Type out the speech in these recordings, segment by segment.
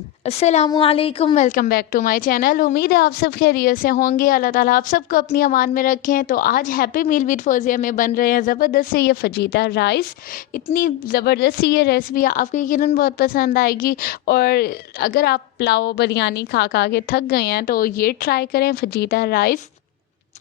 अस्सलामुअलैकुम, welcome back to my channel. उम्मीद है आप सब खैरियत से होंगे। अल्लाह ताला आप सबको अपनी अमान में रखें। तो आज हैप्पी मील विद फौजिया में बन रहे हैं ज़बरदस्त से ये फजीता राइस। इतनी ज़बरदस्त सी ये रेसिपी आपको यकीनन बहुत पसंद आएगी। और अगर आप पुलाव बिरयानी खा खा के थक गए हैं तो ये ट्राई करें फजीता राइस।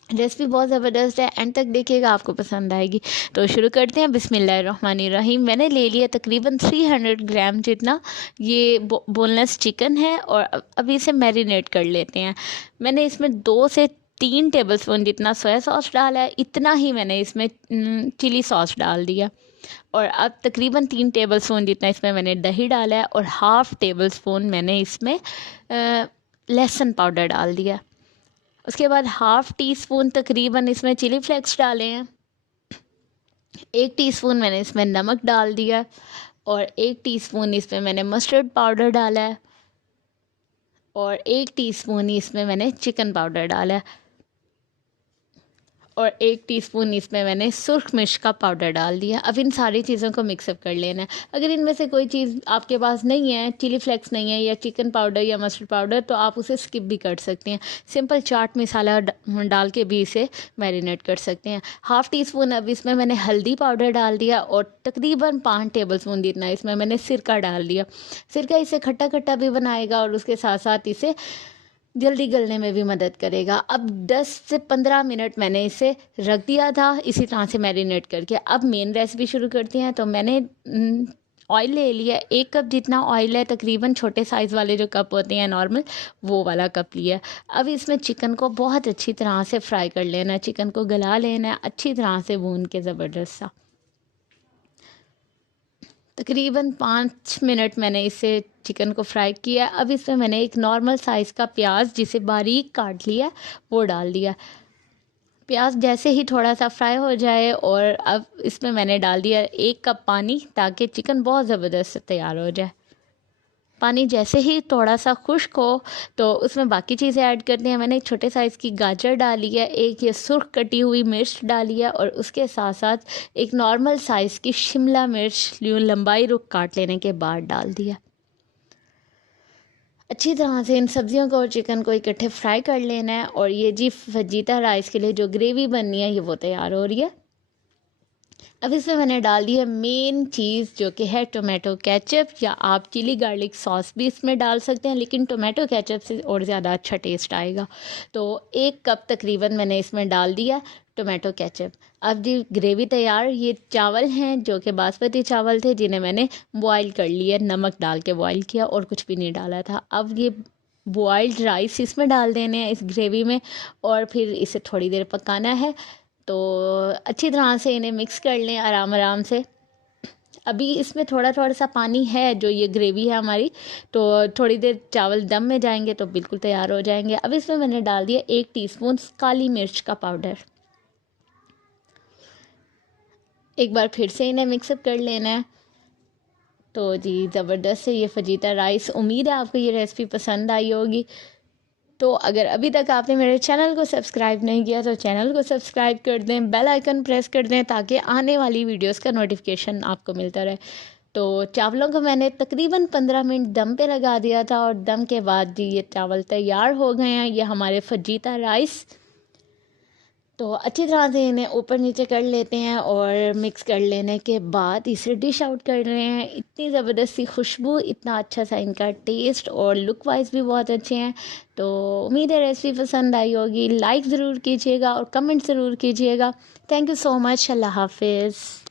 रेसिपी बहुत ज़बरदस्त है, एंड तक देखिएगा, आपको पसंद आएगी। तो शुरू करते हैं। बिस्मिल्लाहिर्रहमानिर्रहीम। मैंने ले लिया तकरीबन 300 ग्राम जितना ये बोनलेस चिकन है, और अभी इसे मैरिनेट कर लेते हैं। मैंने इसमें 2 से 3 टेबलस्पून जितना सोया सॉस डाला है, इतना ही मैंने इसमें चिली सॉस डाल दिया। और अब तकरीबन 3 टेबलस्पून जितना इसमें मैंने दही डाला है, और हाफ़ टेबल स्पून मैंने इसमें लहसुन पाउडर डाल दिया। उसके बाद हाफ़ टी स्पून तकरीबन इसमें चिली फ्लेक्स डाले हैं। 1 टीस्पून मैंने इसमें नमक डाल दिया, और 1 टीस्पून इसमें मैंने मस्टर्ड पाउडर डाला है, और 1 टीस्पून इसमें मैंने चिकन पाउडर डाला है, और 1 टीस्पून इसमें मैंने सुर्ख मिर्च का पाउडर डाल दिया। अब इन सारी चीज़ों को मिक्सअप कर लेना है। अगर इनमें से कोई चीज़ आपके पास नहीं है, चिली फ्लेक्स नहीं है या चिकन पाउडर या मस्टर्ड पाउडर, तो आप उसे स्किप भी कर सकते हैं। सिंपल चाट मसाला डाल के भी इसे मैरिनेट कर सकते हैं। हाफ़ टी स्पून अब इसमें मैंने हल्दी पाउडर डाल दिया, और तकरीबन 5 टेबलस्पून जितना इसमें मैंने सिरका डाल दिया। सिरका इसे खट्टा खट्टा भी बनाएगा, और उसके साथ साथ इसे जल्दी गलने में भी मदद करेगा। अब 10 से 15 मिनट मैंने इसे रख दिया था इसी तरह से मैरिनेट करके। अब मेन रेसिपी शुरू करते हैं। तो मैंने ऑयल ले लिया, 1 कप जितना ऑयल है, तकरीबन छोटे साइज़ वाले जो कप होते हैं नॉर्मल, वो वाला कप लिया। अब इसमें चिकन को बहुत अच्छी तरह से फ्राई कर लेना है, चिकन को गला लेना है अच्छी तरह से भून के, ज़बरदस्त सा। तकरीबन 5 मिनट मैंने इसे चिकन को फ्राई किया। अब इसमें मैंने एक नॉर्मल साइज़ का प्याज जिसे बारीक काट लिया, वो डाल दिया। प्याज जैसे ही थोड़ा सा फ्राई हो जाए, और अब इसमें मैंने डाल दिया 1 कप पानी, ताकि चिकन बहुत ज़बरदस्त तैयार हो जाए। पानी जैसे ही थोड़ा सा खुश्क हो तो उसमें बाकी चीज़ें ऐड करते हैं। मैंने एक छोटे साइज़ की गाजर डाली है, एक ये सुर्ख कटी हुई मिर्च डाली है, और उसके साथ साथ एक नॉर्मल साइज़ की शिमला मिर्च यूँ लंबाई रुख काट लेने के बाद डाल दिया। अच्छी तरह से इन सब्जियों को और चिकन को इकट्ठे फ्राई कर लेना है। और ये जी फजीता राइस के लिए जो ग्रेवी बननी है, ये वो तैयार हो रही है। अब इसमें मैंने डाल दी है मेन चीज़, जो कि है टोमेटो केचप, या आप चिली गार्लिक सॉस भी इसमें डाल सकते हैं, लेकिन टोमेटो केचप से और ज़्यादा अच्छा टेस्ट आएगा। तो 1 कप तकरीबन मैंने इसमें डाल दिया टोमेटो केचप। अब जी ग्रेवी तैयार। ये चावल हैं जो कि बासमती चावल थे, जिन्हें मैंने बॉईल कर लिया, नमक डाल के बॉईल किया, और कुछ भी नहीं डाला था। अब ये बॉइल्ड राइस इसमें डाल देने हैं इस ग्रेवी में, और फिर इसे थोड़ी देर पकाना है। तो अच्छी तरह से इन्हें मिक्स कर लें आराम आराम से। अभी इसमें थोड़ा थोड़ा सा पानी है, जो ये ग्रेवी है हमारी, तो थोड़ी देर चावल दम में जाएंगे तो बिल्कुल तैयार हो जाएंगे। अब इसमें मैंने डाल दिया 1 टीस्पून काली मिर्च का पाउडर। एक बार फिर से इन्हें मिक्सअप कर लेना है। तो जी ज़बरदस्त से ये फजीता राइस। उम्मीद है आपको ये रेसिपी पसंद आई होगी। तो अगर अभी तक आपने मेरे चैनल को सब्सक्राइब नहीं किया तो चैनल को सब्सक्राइब कर दें, बेल आइकन प्रेस कर दें, ताकि आने वाली वीडियोस का नोटिफिकेशन आपको मिलता रहे। तो चावलों को मैंने तकरीबन 15 मिनट दम पे लगा दिया था, और दम के बाद जी ये चावल तैयार हो गए हैं, ये हमारे फजीता राइस। तो अच्छी तरह से इन्हें ऊपर नीचे कर लेते हैं, और मिक्स कर लेने के बाद इसे डिश आउट कर रहे हैं। इतनी ज़बरदस्त सी खुशबू, इतना अच्छा सा इनका टेस्ट, और लुक वाइज भी बहुत अच्छे हैं। तो उम्मीद है रेसिपी पसंद आई होगी। लाइक ज़रूर कीजिएगा और कमेंट ज़रूर कीजिएगा। Thank you so much. अल्लाह हाफिज़।